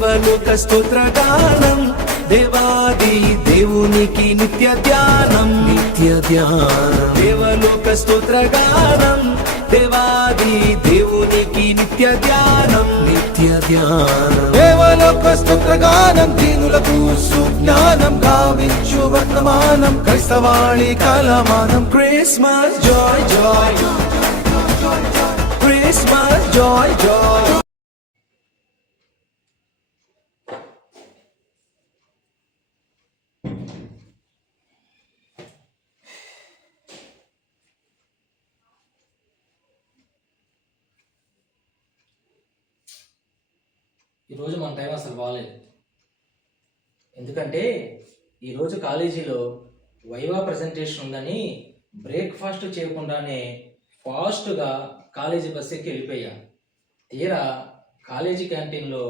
దేవలోక స్తోత్రగానం దేవాది దేవునికి నిత్య ధ్యానం దేవలోక స్తోత్రగానం దేవాది దేవునికి నిత్య ధ్యానం దేవలోక స్తోత్రగానం దీనులకు సుజ్ఞానం గావించు వర్తమానం క్రైస్తవాళి కాలమానం Christmas Joy Joy Christmas Joy Joy. ఈరోజు మన టైం అసలు బాగాలేదు. ఎందుకంటే ఈరోజు కాలేజీలో వైవా ప్రజెంటేషన్ ఉందని బ్రేక్ఫాస్ట్ చేయకుండానే ఫాస్ట్గా కాలేజీ బస్ ఎక్కి వెళ్ళిపోయా. తీరా కాలేజీ క్యాంటీన్లో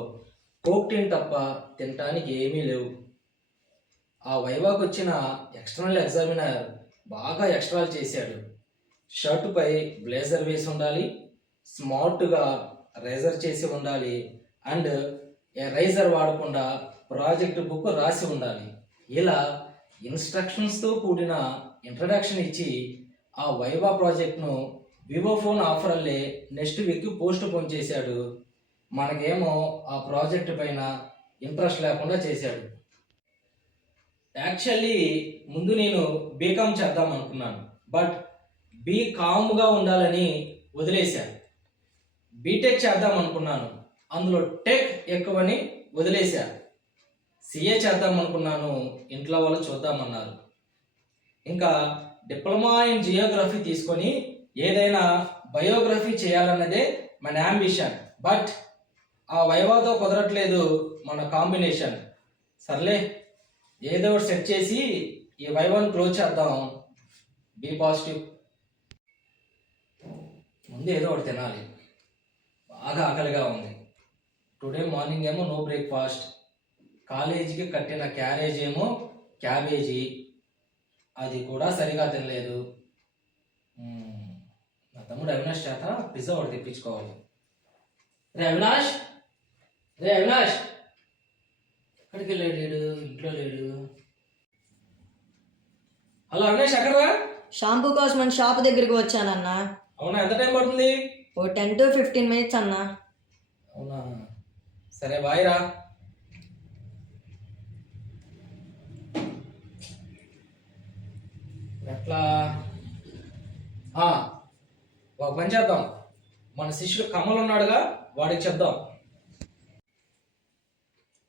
కోక్ టీన్ తప్ప తినటానికి ఏమీ లేవు. ఆ వైవాకు వచ్చిన ఎక్స్టర్నల్ ఎగ్జామినర్ బాగా ఎక్స్ట్రాలు చేశాడు. షర్టుపై బ్లేజర్ వేసి ఉండాలి, స్మార్ట్గా రైజర్ చేసి ఉండాలి, అండ్ రైజర్ వాడకుండా ప్రాజెక్ట్ బుక్ రాసి ఉండాలి. ఇలా ఇన్స్ట్రక్షన్స్తో కూడిన ఇంట్రడక్షన్ ఇచ్చి ఆ వైవా ప్రాజెక్ట్ను వివో ఫోన్ ఆఫర్లే నెక్స్ట్ వీక్ పోస్ట్ పోన్ చేశాడు. మనకేమో ఆ ప్రాజెక్ట్ పైన ఇంట్రెస్ట్ లేకుండా చేశాడు. యాక్చువల్లీ ముందు నేను బీకామ్ చేద్దాం అనుకున్నాను, బట్ బీకామ్గా ఉండాలని వదిలేశాను. బీటెక్ చేద్దాం అనుకున్నాను, అందులో టెక్ ఎక్కువని వదిలేశా. సిఏ చేద్దాం అనుకున్నాను, ఇంట్లో వాళ్ళు చూద్దామన్నారు. ఇంకా డిప్లొమా ఇన్ జియోగ్రఫీ తీసుకొని ఏదైనా బయోగ్రఫీ చేయాలన్నదే మన యాంబిషన్. బట్ ఆ వైవాతో కుదరట్లేదు మన కాంబినేషన్. సర్లే, ఏదో ఒకటి సెట్ చేసి ఈ వైవాను క్లోజ్ చేద్దాం. Be positive. ముందు ఏదో ఒకటి తినాలి, బాగా ఆకలిగా ఉంది. టుడే మార్నింగ్ ఏమో నో బ్రేక్ఫాస్ట్, కాలేజీకి కట్టిన క్యారేజ్ ఏమో క్యాబేజీ, అది కూడా సరిగా తినలేదు. నా తమ్ముడు అవినాష్ చేత పిజ్జా ఒకటి తెప్పించుకోవాలి. రే అవినాష్, రే అవినాష్, ఎక్కడికి వెళ్ళాడు? లేడు, ఇంట్లో లేడు. హలో అవినాష్, ఎక్కడరా? షాంపూ కోసం అని షాప్ దగ్గరికి వచ్చానన్నా. అవునా, ఎంత టైం పడుతుంది? ఓ 10 to 15 minutes అన్నా. అవునా, సరే బాయ్ రా. ఎట్లా ఒక పని చేద్దాం, మన శిష్యుడు కమల్ ఉన్నాడుగా, వాడికి చెప్దాం.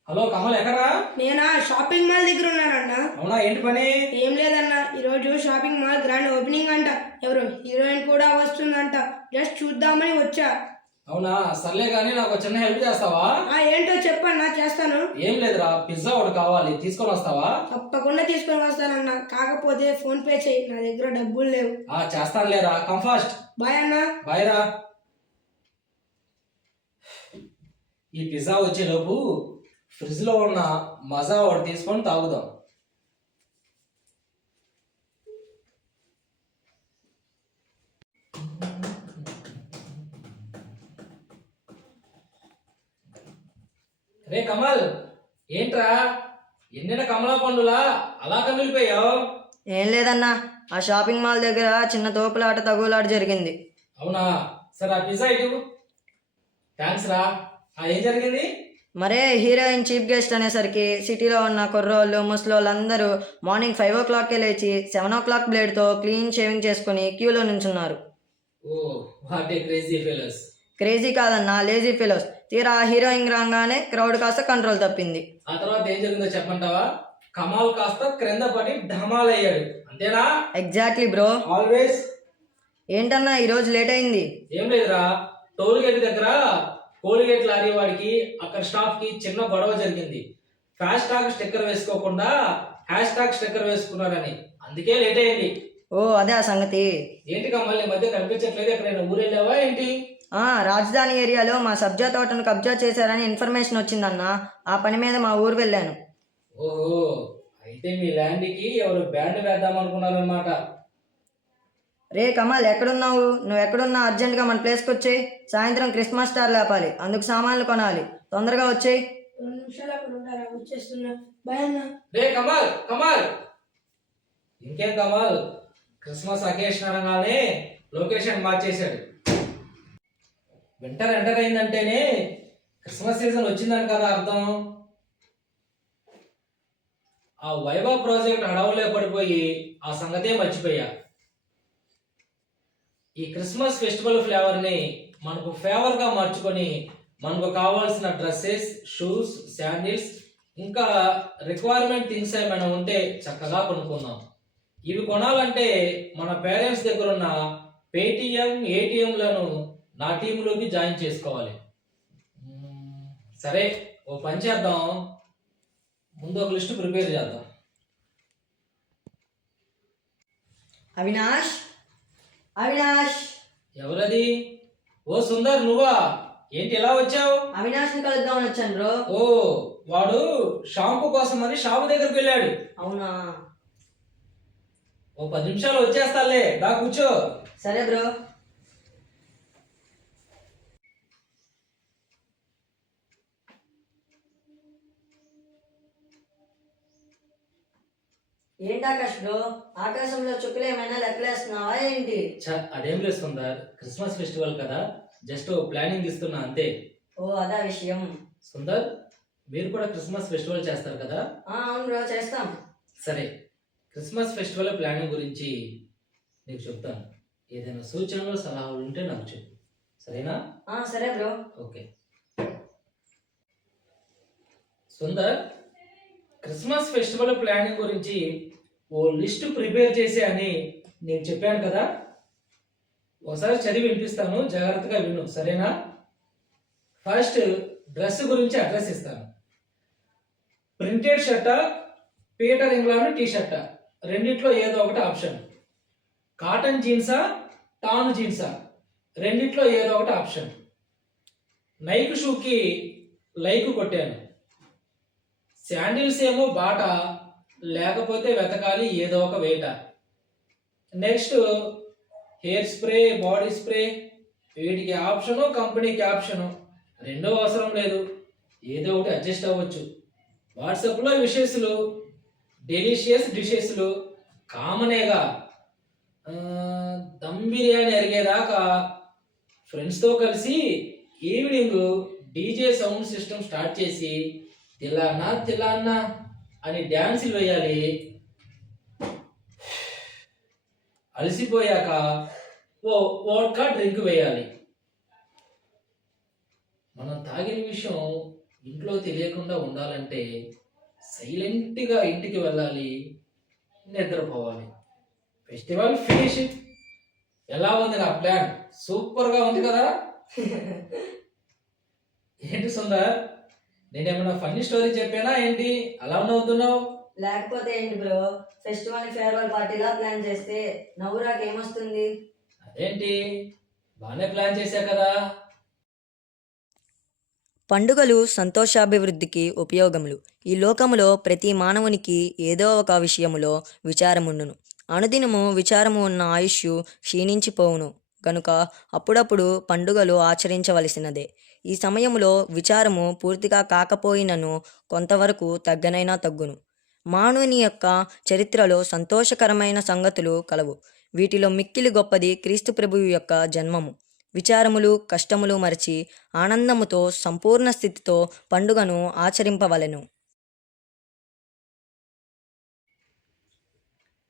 హలో కమల్, ఎక్కడా? నేనా షాపింగ్ మాల్ దగ్గర ఉన్నానన్నా. అవునా, ఏంటి పని? ఏం లేదన్నా, ఈరోజు షాపింగ్ మాల్ గ్రాండ్ ఓపెనింగ్ అంట, ఎవరు హీరోయిన్ కూడా వస్తుందంట, జస్ట్ చూద్దామని వచ్చా. అవునా, సర్లే కానీ నాకు చిన్న హెల్ప్ చేస్తావా? ఏంటో చెప్పన్నా, చేస్తాను. ఏం లేదురా, పిజ్జా ఒకటి కావాలి, తీసుకొని వస్తావా? తప్పకుండా తీసుకొని వస్తానన్నా, కాకపోతే ఫోన్ పే చేయి, నా దగ్గర డబ్బులు లేవు. చేస్తాను లేరా, కంఫాస్ట్. బాయ్ అన్నా. బాయ్ రా. ఈ పిజ్జా వచ్చేలోపు ఫ్రిడ్జ్ లో ఉన్న మజా ఒకటి తీసుకొని తాగుదాం. రే కమల్, ఏంట్రా ఎన్నిన కమలా పండులా అలా కమిలిపోయావు? ఏం లేదన్నా, ఆ షాపింగ్ మాల్ దగ్గర చిన్న తోపులాట తగులాట జరిగింది. అవునా, సరే ఆ పిజ్జా ఇటు. థ్యాంక్స్ రా. ఏం జరిగింది? మరే హీరోయిన్ చీఫ్ గెస్ట్ అనేసరికి సిటీలో ఉన్న కుర్రోళ్ళు ముసలోళ్ళు అందరూ మార్నింగ్ 5 o'clockకే లేచి 7 o'clock బ్లేడ్తో క్లీన్ షేవింగ్ చేసుకుని క్యూలో నించున్నారు. Oh what a crazy fellows. Crazy కాదన్నా, లేజీ ఫెలోస్. తీరా హీరోయిన్ రాగానే క్రౌడ్ కాస్త కంట్రోల్ తప్పింది. ఆ తర్వాత ఏం జరిగిందో చెప్పంటావా? కమాల్ కాస్త క్రింద పడి ఢమాల్ అయ్యాడు, అంతేనా? Exactly bro. ఆల్వేస్. ఏంటన్నా ఈరోజు లేట్ అయింది? ఏం లేదురా, టోల్ గేట్ దగ్గర కోల్గేట్ లారీ వాడికి అక్కడ స్టాఫ్ కి చిన్న గొడవ జరిగింది. ఫాస్ట్ ట్యాగ్ స్టిక్కర్ వేసుకోకుండా హ్యాష్ ట్యాగ్ స్టిక్కర్ వేసుకున్నారని, అందుకే లేట్ అయింది. ఓ అదే ఆ సంగతి. ఏంటి కమల్, ఈ మధ్య కనిపించట్లేదు, ఎక్కడైనా ఊరెళ్ళావా ఏంటి? రాజధాని ఏరియాలో మా సబ్జా తోటను కబ్జా చేశారని ఇన్ఫర్మేషన్ వచ్చిందన్నా, ఆ పని మీద మా ఊరు వెళ్ళాను. ఓహో, అయితే మీ ల్యాండ్ కి ఎవరు బ్యాండ్ వేద్దాం అనుకున్నారన్నమాట. రే కమల్, ఎక్కడున్నావు? నువ్వు ఎక్కడున్నా అర్జెంట్గా మన ప్లేస్కి వచ్చేయి. సాయంత్రం క్రిస్మస్ స్టార్ లేపాలి, అందుకు సామాన్లు కొనాలి, తొందరగా వచ్చేయి. 2 నిమిషాలు అక్కడ ఉంటారా, వచ్చేస్తున్నా. బాయ్ అన్న. రే కమాల్ కమాల్, ఇంకేం కమాల్, క్రిస్మస్ అకేషన్ అనగానే లొకేషన్ మార్చేశాడు. వింటర్ ఎంటర్ అయిందంటేనే క్రిస్మస్ సీజన్ వచ్చిందని కదా అర్థం. ఆ వైవా ప్రాజెక్ట్ హడవులే పడిపోయి ఆ సంగతే మర్చిపోయా. ఈ క్రిస్మస్ ఫెస్టివల్ ఫ్లేవర్ని మనకు ఫేవర్గా మార్చుకొని మనకు కావాల్సిన డ్రెస్సెస్, షూస్, శాండిల్స్, ఇంకా రిక్వైర్మెంట్ థింగ్స్ ఏమైనా ఉంటే చక్కగా కొనుక్కుందాం. ఇవి కొనాలంటే మన పేరెంట్స్ దగ్గర ఉన్న పేటిఎం, ఏటీఎంలను నా టీంలోకి జాయిన్ చేసుకోవాలి. సరే, ఓ పని చేద్దాం, ముందు ఒక లిస్ట్ ప్రిపేర్ చేద్దాం. అవినాష్, అవినాష్, ఎవరది? ఓ సుందర్, నువ్వా? ఏంటి ఎలా వచ్చావు? అవినాష్ని కలుద్దామని వచ్చాను బ్రో. ఓ, వాడు షాంపూ కోసం అని షాపు దగ్గరికి వెళ్ళాడు. అవునా? ఓ 10 నిమిషాలు వచ్చేస్తాలే, దా కూర్చో. సరే బ్రో. ఏంటి ఆకాష్ బ్రో, ఆకాశంలో చుక్కలు ఏమైనా లెక్కలేస్తున్నావా ఏంటి? అదేం లేదు సుందర్, క్రిస్మస్ ఫెస్టివల్ కదా, జస్ట్ ప్లానింగ్ ఇస్తున్నా అంతే. ఓ అదా విషయం. సుందర్, మీరు కూడా క్రిస్మస్ ఫెస్టివల్ చేస్తారు కదా? అవును బ్రో, చేస్తాం. సరే, క్రిస్మస్ ఫెస్టివల్ ప్లానింగ్ గురించి నీకు చెప్తాను. ఏదైనా సూచనలు, సలహాలు ఉంటే నాకు చెప్పు, సరేనా? సరే bro. Okay Sundar, Christmas festival planning గురించి ఓ లిస్ట్ ప్రిపేర్ చేసే అని నేను చెప్పాను కదా, ఒకసారి చదివి వినిపిస్తాను, జాగ్రత్తగా విను, సరేనా? ఫస్ట్ డ్రెస్ గురించి అడ్రస్ ఇస్తాను. ప్రింటెడ్ షర్టా, పీటర్ ఇంగ్లాండ్ టీ షర్టా, రెండిట్లో ఏదో ఒకటి ఆప్షన్. కాటన్ జీన్సా, టాన్ జీన్సా, రెండిట్లో ఏదో ఒకటి ఆప్షన్. నైక్ షూకి లైక్ కొట్టాను. శాండిల్స్ ఏమో బాటా, లేకపోతే వెతకాలి ఏదో ఒక వేట. Next hair spray, body spray, వీటికి ఆప్షను, కంపెనీకి ఆప్షను, రెండో అవసరం లేదు, ఏదో ఒకటి అడ్జస్ట్ అవ్వచ్చు. వాట్సాప్లో విషెస్లు, డెలిషియస్ డిషెస్లు కామనేగా. దమ్ బిర్యానీ అరిగేదాకా ఫ్రెండ్స్తో కలిసి evening DJ sound system start చేసి తిలానా తిలానా అని డ్యాన్సులు వేయాలి. అలసిపోయాక ఓ వోడ్కా డ్రింక్ వేయాలి. మనం తాగిన విషయం ఇంట్లో తెలియకుండా ఉండాలంటే సైలెంట్గా ఇంటికి వెళ్ళాలి, నిద్రపోవాలి. Festival finish. ఎలా ఉంది నా ప్లాన్? సూపర్గా ఉంది కదా? ఏంటి సుందర్, నేనేమన్నా ఫన్నీ స్టోరీ చెప్పానా ఏంటి అలా నవ్వుతున్నావు? లేకపోతే ఏంటి బ్రో, ఫెస్టివల్ ఫేర్వెల్ పార్టీలా ప్లాన్ చేస్తే నవ్వురాకి ఏమొస్తుంది? అదేంటి, బాగానే ప్లాన్ చేశా కదా. పండుగలు సంతోషాభివృద్ధికి ఉపయోగములు. ఈ లోకములో ప్రతి మానవునికి ఏదో ఒక విషయములో విచారముండును. అనుదినము విచారము ఉన్న ఆయుష్ క్షీణించిపోవును గనుక అప్పుడప్పుడు పండుగలు ఆచరించవలసినదే. ఈ సమయంలో విచారము పూర్తిగా కాకపోయినను కొంతవరకు తగ్గనైనా తగ్గును. మానవుని యొక్క చరిత్రలో సంతోషకరమైన సంగతులు కలవు. వీటిలో మిక్కిలి గొప్పది క్రీస్తు ప్రభువు యొక్క జన్మము. విచారములు, కష్టములు మరచి ఆనందముతో సంపూర్ణ స్థితితో పండుగను ఆచరింపవలెను.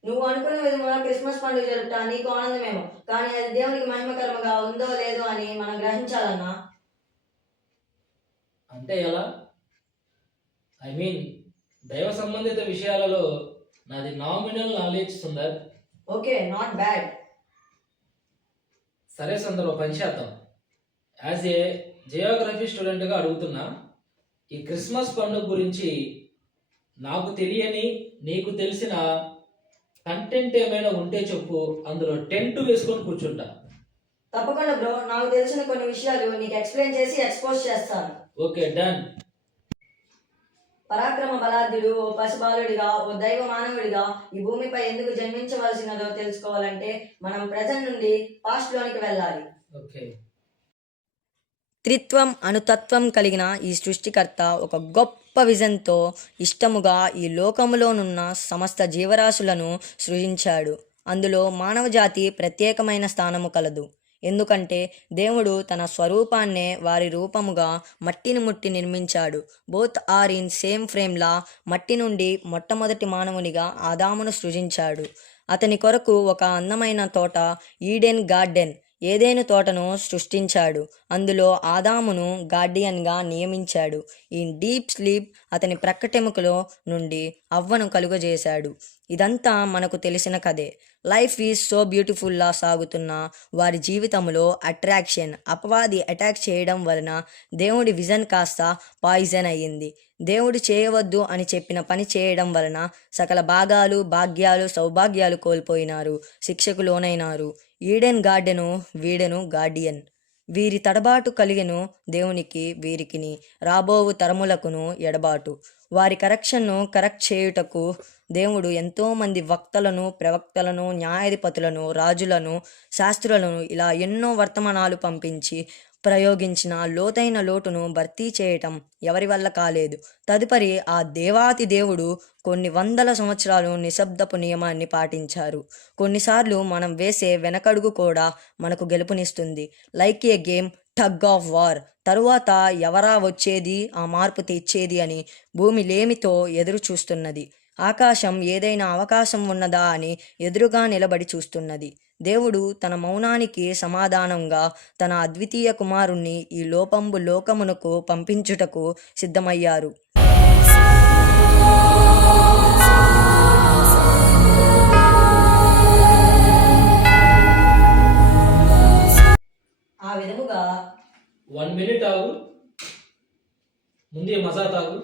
నువ్వు అనుకున్న విధంగా క్రిస్మస్ పండుగ జరుపుతా నీకు ఆనందమేమో, కానీ అది దేవునికి మహిమకరముగా ఉందో లేదో అని మనం గ్రహించాలన్నా. అంటే ఎలా? ఐ మీన్ దైవ సంబంధిత విషయాలలో నాది nominal knowledge Sundar. Okay, not bad. సరే సుందర్, ఓ పని చేద్దాం. యాజ్ ఏ జియోగ్రఫీ స్టూడెంట్గా అడుగుతున్నా, ఈ క్రిస్మస్ పండుగ గురించి నాకు తెలియని, నీకు తెలిసిన కంటెంట్ ఏమైనా ఉంటే చెప్పు, అందులో టెంట్ వేసుకొని కూర్చుంటా. తప్పకుండా బ్రో, నాకు తెలిసిన కొన్ని విషయాలు నీకు ఎక్స్ప్లెయిన్ చేసి ఎక్స్పోజ్ చేస్తాను. Okay, done. పరాక్రమ బలాఢ్యుడు ఓ పసిబాలుడిగా, ఓ దైవ మానవుడిగా ఈ భూమిపై ఎందుకు జన్మించవలసినదో తెలుసుకోవాలంటే మనం ప్రజెంట్ నుండి పాస్ట్ లోనికి వెళ్ళాలి. ఓకే. త్రిత్వం అనుతత్వం కలిగిన ఈ సృష్టికర్త ఒక గొప్ప విజన్తో ఇష్టముగా ఈ లోకములోనున్న సమస్త జీవరాశులను సృజించాడు. అందులో మానవజాతి ప్రత్యేకమైన స్థానము కలదు. ఎందుకంటే దేవుడు తన స్వరూపాన్నే వారి రూపముగా మట్టిని ముట్టి నిర్మించాడు. బోత్ ఆర్ ఇన్ సేమ్ ఫ్రేమ్లా మట్టి నుండి మొట్టమొదటి మానవునిగా ఆదామును సృజించాడు. అతని కొరకు ఒక అందమైన తోట ఈడెన్ గార్డెన్ ఏదేను తోటను సృష్టించాడు. అందులో ఆదామును గార్డియన్గా నియమించాడు. ఈ డీప్ స్లీప్ అతని ప్రక్కటెముకలో నుండి అవ్వను కలుగజేశాడు. ఇదంతా మనకు తెలిసిన కథే. లైఫ్ ఈజ్ సో బ్యూటిఫుల్లా సాగుతున్న వారి జీవితంలో అట్రాక్షన్ అపవాది అటాక్ చేయడం వలన దేవుడి విజన్ కాస్త పాయిజన్ అయ్యింది. దేవుడు చేయవద్దు అని చెప్పిన పని చేయడం వలన సకల భాగ్యాలు సౌభాగ్యాలు కోల్పోయినారు, శిక్షకు లోనైనారు. ఈడెన్ గార్డెను వీడెను గార్డియన్. వీరి తడబాటు కలిగెను దేవునికి వీరికిని రాబోవు తరములకును ఎడబాటు. వారి కరెక్షన్ను కరెక్ట్ చేయుటకు దేవుడు ఎంతోమంది వక్తలను, ప్రవక్తలను, న్యాయాధిపతులను, రాజులను, శాస్త్రులను ఇలా ఎన్నో వర్తమానాలు పంపించి ప్రయోగించిన లోతైన లోటును భర్తీ చేయటం ఎవరి వల్ల కాలేదు. తదుపరి ఆ దేవాతి దేవుడు కొన్ని వందల సంవత్సరాలు నిశ్శబ్దపు నియమాన్ని పాటించారు. కొన్నిసార్లు మనం వేసే వెనకడుగు కూడా మనకు గెలుపునిస్తుంది. Like a game tug of war. తరువాత ఎవరా వచ్చేది, ఆ మార్పు తెచ్చేది అని భూమి లేమితో ఎదురు చూస్తున్నది. ఆకాశం ఏదైనా అవకాశం ఉన్నదా అని ఎదురుగా నిలబడి చూస్తున్నది. దేవుడు తన మౌనానికి సమాధానంగా తన అద్వితీయ కుమారుణ్ణి ఈ లోకమునకు పంపించుటకు సిద్ధమయ్యారు. ఆ విధముగా 1 minute ఆగు, ముందు ఈ మజా తాగు.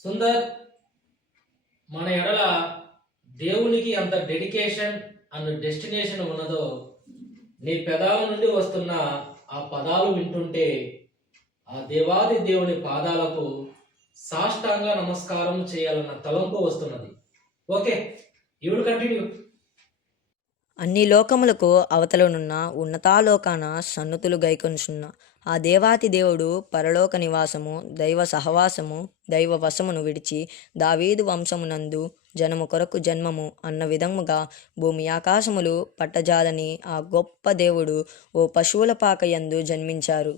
సుందర్, మన ఎడల దేవునికి అంత డెడికేషన్ అండ్ డెస్టినేషన్ ఉన్నదో నీ పెదాల నుండి వస్తున్న ఆ పదాలు వింటుంటే ఆ దేవాది దేవుని పాదాలకు సాష్టాంగ నమస్కారం చేయాలన్న తలంపు వస్తున్నది. Okay, you will continue. అన్ని లోకములకు అవతలనున్న ఉన్నతాలోకాన సన్నుతులు గైకొనుచున్న ఆ దేవాతి దేవుడు పరలోక నివాసము, దైవ సహవాసము, దైవ వశమును విడిచి దావీదు వంశమునందు జనము కొరకు జన్మము అన్న విధముగా భూమి ఆకాశములు పట్టజాలని ఆ గొప్ప దేవుడు ఓ పశువుల పాక యందు జన్మించారు.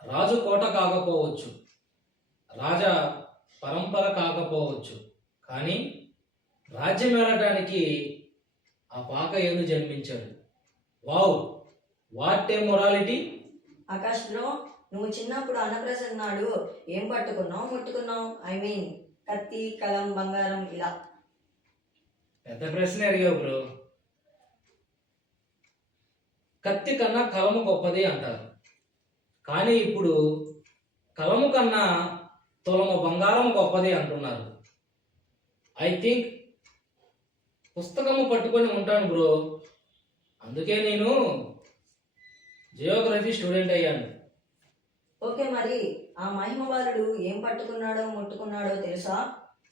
రాజు కోట కాకపోవచ్చు, రాజా పరంపర కాకపోవచ్చు, కానీ రాజ్యం ఏలడానికి ఆ పాక యందు జన్మించాడు. Wow, what a morality! Akash bro, నువ్వు చిన్నప్పుడు అన్నప్రసన్న నాడు ఏం పట్టుకున్నావు, ముట్టుకున్నావు? ఐ మీన్ కత్తి, కలం, బంగారం ఇలా. పెద్ద ప్రశ్న అడిగావు బ్రో. కత్తి కన్నా కలము గొప్పది అంటారు, కానీ ఇప్పుడు కలము కన్నా తులము బంగారం గొప్పది అంటున్నారు. ఐ థింక్ పుస్తకము పట్టుకొని ఉంటాను బ్రో, అందుకే నేను జియోగ్రఫీ స్టూడెంట్ అయ్యాను. ఓకే, మరి ఆ మహిమవాలుడు ఏం పట్టుకున్నాడో ముట్టుకున్నాడో తెలుసా?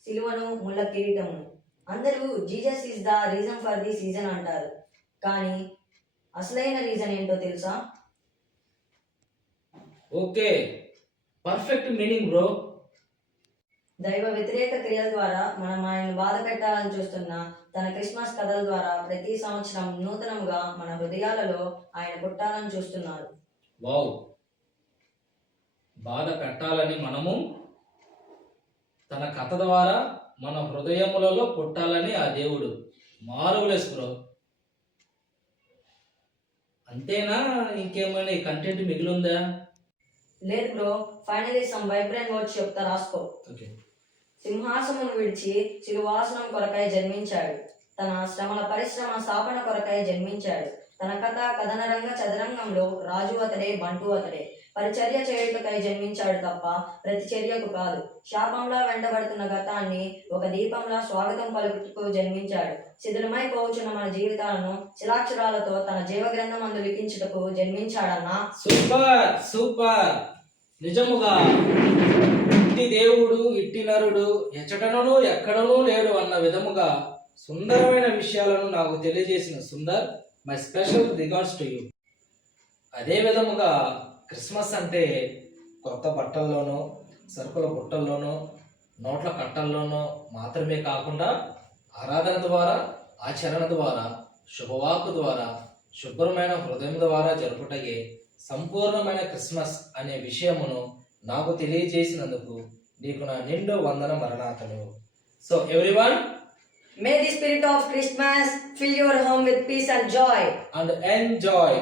సిలువను, ముళ్ళ కిరీటమును. అందరూ Jesus is the reason for the season అంటారు, కానీ అసలైన రీజన్ ఏంటో తెలుసా? Okay, perfect meaning bro. దైవ వ్యతిరేక క్రియల ద్వారా మనం ఆయనను బాధ పెట్టాలని చూస్తున్న తన క్రిస్మస్ కథల ద్వారా ప్రతి సంవత్సరం నూతనంగా మన హృదయాలలో ఆయన పుట్టాలని చూస్తున్నారు. వావ్, బాధ పెట్టాలని మనము తన కథ ద్వారా మన హృదయములలో పుట్టాలని ఆ దేవుడు. Marvellous bro. అంతేనా, ఇంకేమైనా కంటెంట్ మిగిలి ఉందా? లేదు bro, finally some vibrant words చెప్తా, రాసుకో. ఓకే. సింహాసమును విడిచి సిలువాసనం కొరకై జన్మించాడు. తన శ్రమల పరిశ్రమ స్థాపన కొరకై జన్మించాడు. తన కథ కథనరంగ చదరంగంలో రాజు అతడే, బంటు అతడే. పరిచర్య చేయుటకై జన్మించాడు తప్ప ప్రతి చర్యకు కాదు. శాపంలా వెంటబడుతున్న గతాన్ని ఒక దీపంలా స్వాగతం పలుకుటకు జన్మించాడు. శిథిలమై పోవచ్చున్న మన జీవితాలను శిలాక్షరాలతో తన జీవగ్రంథం అందు లిఖించుటకు జన్మించాడన్నా. Super super. నిజముగా ఇట్టి దేవుడు ఇట్టి నరుడు ఎచ్చటనూ ఎక్కడనూ లేడు అన్న విధముగా సుందరమైన విషయాలను నాకు తెలియజేసిన Sundar, my special regards to you. అదే విధముగా క్రిస్మస్ అంటే కొత్త బట్టల్లోనూ సరుకుల బుట్టల్లోనూ నోట్ల కట్టల్లోనూ మాత్రమే కాకుండా ఆరాధన ద్వారా, ఆచరణ ద్వారా, శుభవాకు ద్వారా, శుభ్రమైన హృదయం ద్వారా జరుపుటగే సంపూర్ణమైన క్రిస్మస్ అనే విషయమును నాకు తెలియజేసినందుకు నీకు నా నిండు వందన మరణాతలు. So everyone, May the spirit of Christmas fill your home with peace and joy. and enjoy